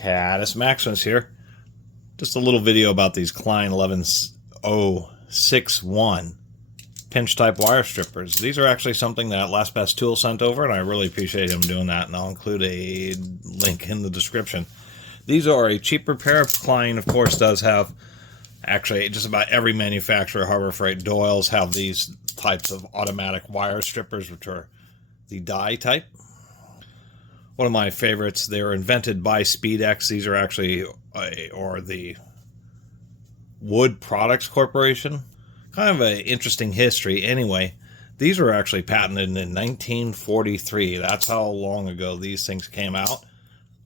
Catus, Maximus here. Just a little video about these Klein 11061 pinch type wire strippers. These are actually something that Last Best Tool sent over, and I really appreciate him doing that, and I'll include a link in the description. These are a cheaper pair. Klein, of course, does have, actually just about every manufacturer, Harbor Freight, Doyle's have these types of automatic wire strippers, which are the die type. One of my favorites. They were invented by Speedex. These are actually, or the Wood Products Corporation. Kind of an interesting history. Anyway, these were actually patented in 1943. That's how long ago these things came out.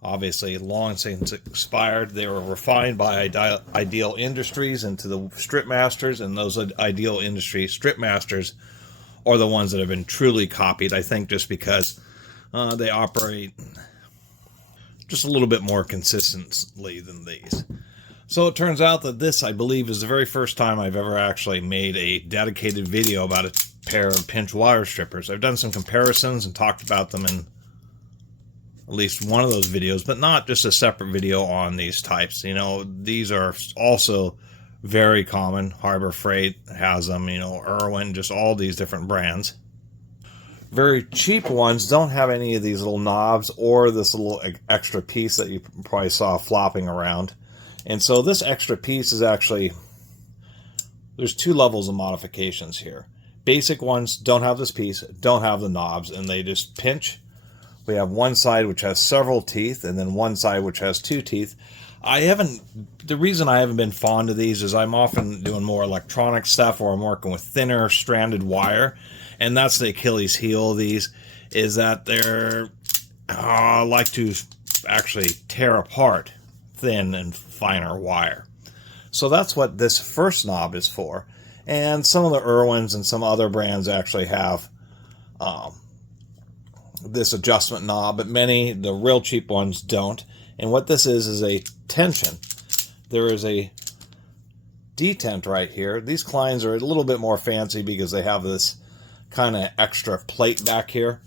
Obviously, long since expired. They were refined by Ideal Industries into the strip masters, and those Ideal Industries strip masters are the ones that have been truly copied, I think, just because they operate just a little bit more consistently than these. So it turns out that this, I believe, is the very first time I've ever actually made a dedicated video about a pair of pinch wire strippers. I've done some comparisons and talked about them in at least one of those videos, but not just a separate video on these types. You know, these are also very common. Harbor Freight has them, you know, Irwin, just all these different brands. Very cheap ones don't have any of these little knobs or this little extra piece that you probably saw flopping around. And so this extra piece is actually, there's two levels of modifications here. Basic ones don't have this piece, don't have the knobs, and they just pinch. We have one side which has several teeth, and then one side which has two teeth. The reason I haven't been fond of these is I'm often doing more electronic stuff, or I'm working with thinner stranded wire. And that's the Achilles heel of these, is that they're like to actually tear apart thin and finer wire. So that's what this first knob is for. And some of the Irwins and some other brands actually have this adjustment knob, but many, the real cheap ones, don't. And what this is a tension. There is a detent right here. These Kleins are a little bit more fancy because they have this kind of extra plate back here,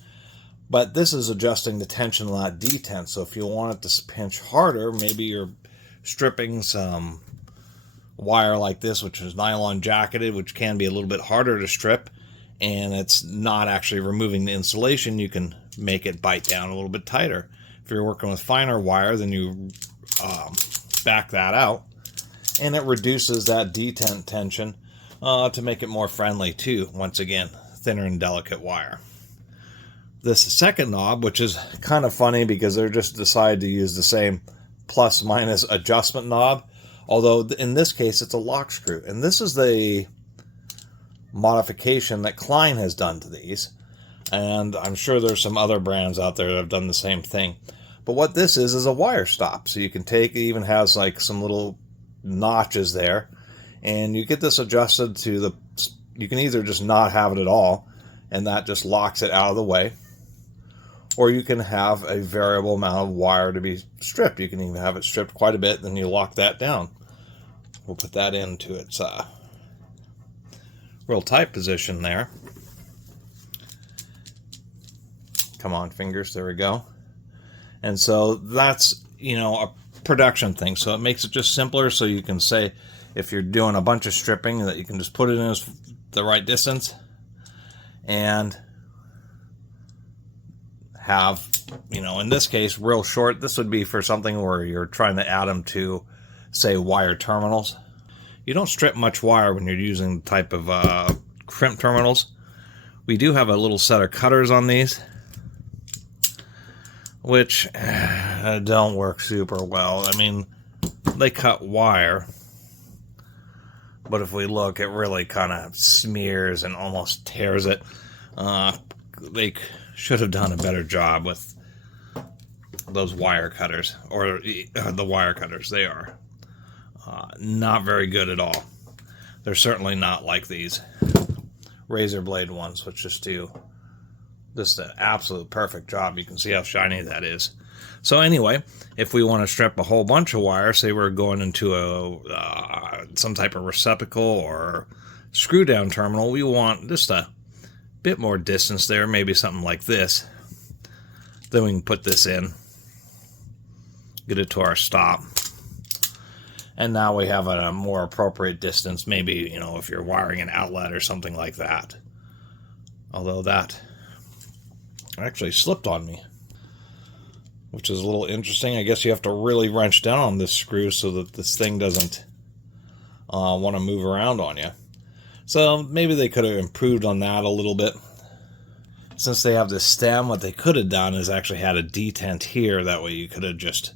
but this is adjusting the tension on that detent. So if you want it to pinch harder, maybe you're stripping some wire like this, which is nylon jacketed, which can be a little bit harder to strip, and it's not actually removing the insulation, you can make it bite down a little bit tighter. If you're working with finer wire, then you back that out, and it reduces that detent tension to make it more friendly too. Once again, thinner and delicate wire. This second knob, which is kind of funny because they're just decided to use the same plus minus adjustment knob, although in this case it's a lock screw, and this is the modification that Klein has done to these, and I'm sure there's some other brands out there that have done the same thing. But what this is a wire stop, so you can take, it even has like some little notches there, and you get this adjusted to the, you can either just not have it at all, and that just locks it out of the way, or you can have a variable amount of wire to be stripped. You can even have it stripped quite a bit, then you lock that down. We'll put that into its real tight position there. Come on, fingers, there we go. And so that's, you know, a production thing, so it makes it just simpler, so you can say, if you're doing a bunch of stripping, that you can just put it in the right distance and have, you know, in this case, real short. This would be for something where you're trying to add them to, say, wire terminals. You don't strip much wire when you're using the type of crimp terminals. We do have a little set of cutters on these, which don't work super well. I mean, they cut wire, but if we look, it really kind of smears and almost tears it. They should have done a better job with those wire cutters, or the wire cutters. They are not very good at all. They're certainly not like these razor blade ones, which just do just an absolute perfect job. You can see how shiny that is. So anyway, if we want to strip a whole bunch of wire, say we're going into a some type of receptacle or screw down terminal, we want just a bit more distance there, maybe something like this. Then we can put this in get it to our stop. And now we have a more appropriate distance, maybe, you know, if you're wiring an outlet or something like that. Although that actually slipped on me, which is a little interesting. I guess you have to really wrench down on this screw so that this thing doesn't want to move around on you. So maybe they could have improved on that a little bit. Since they have this stem, what they could have done is actually had a detent here. That way you could have just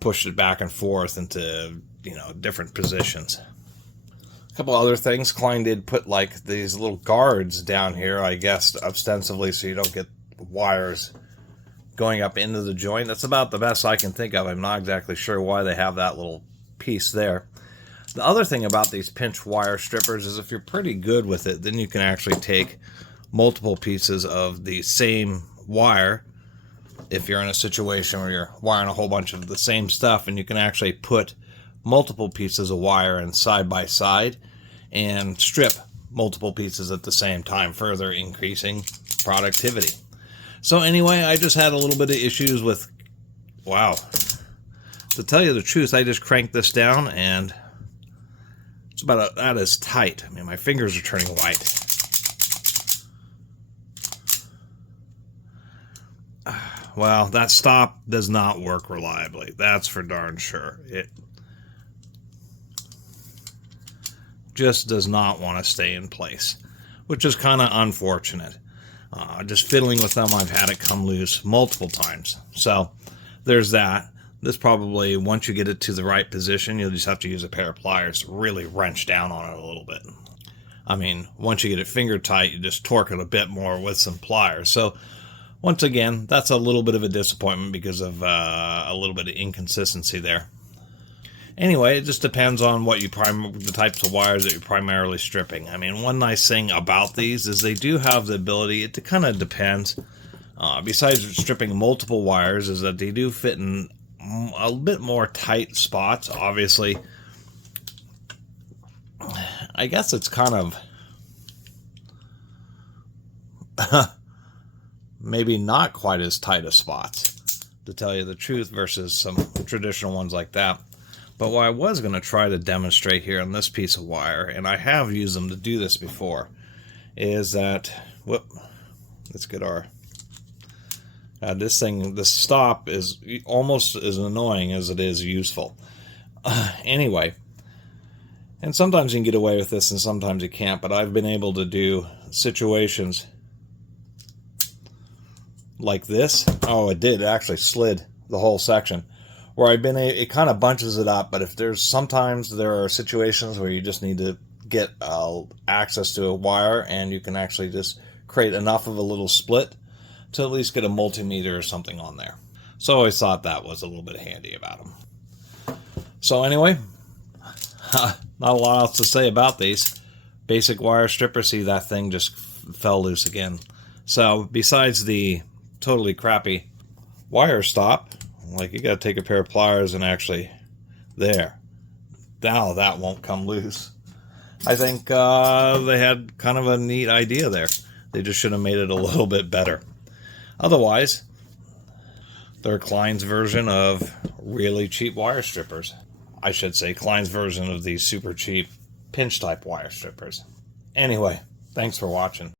pushed it back and forth into, you know, different positions. A couple other things. Klein did put like these little guards down here, I guess, ostensibly so you don't get wires going up into the joint. That's about the best I can think of. I'm not exactly sure why they have that little piece there. The other thing about these pinch wire strippers is if you're pretty good with it, then you can actually take multiple pieces of the same wire. If you're in a situation where you're wiring a whole bunch of the same stuff, and you can actually put multiple pieces of wire in side by side and strip multiple pieces at the same time, further increasing productivity. So anyway, I just had a little bit of issues with, wow, to tell you the truth, I just cranked this down and it's about that is tight. I mean, my fingers are turning white. Well, that stop does not work reliably. That's for darn sure. It just does not want to stay in place, which is kind of unfortunate. Just fiddling with them, I've had it come loose multiple times. So there's that. This probably, once you get it to the right position, you'll just have to use a pair of pliers to really wrench down on it a little bit. I mean, once you get it finger tight, you just torque it a bit more with some pliers. So once again, that's a little bit of a disappointment because of a little bit of inconsistency there. Anyway, it just depends on what the types of wires that you're primarily stripping. I mean, one nice thing about these is they do have the ability, it kind of depends, besides stripping multiple wires, is that they do fit in a bit more tight spots. Obviously, I guess it's kind of maybe not quite as tight as spots, to tell you the truth, versus some traditional ones like that. But what I was going to try to demonstrate here on this piece of wire, and I have used them to do this before, is that, let's get our, this stop is almost as annoying as it is useful. Anyway, and sometimes you can get away with this and sometimes you can't, but I've been able to do situations like this. Oh, it actually slid the whole section. Where it kind of bunches it up, but if sometimes there are situations where you just need to get access to a wire, and you can actually just create enough of a little split to at least get a multimeter or something on there. So I always thought that was a little bit handy about them. So anyway, not a lot else to say about these. Basic wire stripper, see that thing just fell loose again. So besides the totally crappy wire stop, like you got to take a pair of pliers and actually, there. Now that won't come loose. I think they had kind of a neat idea there. They just should have made it a little bit better. Otherwise, they're Klein's version of really cheap wire strippers. I should say Klein's version of these super cheap pinch type wire strippers. Anyway, thanks for watching.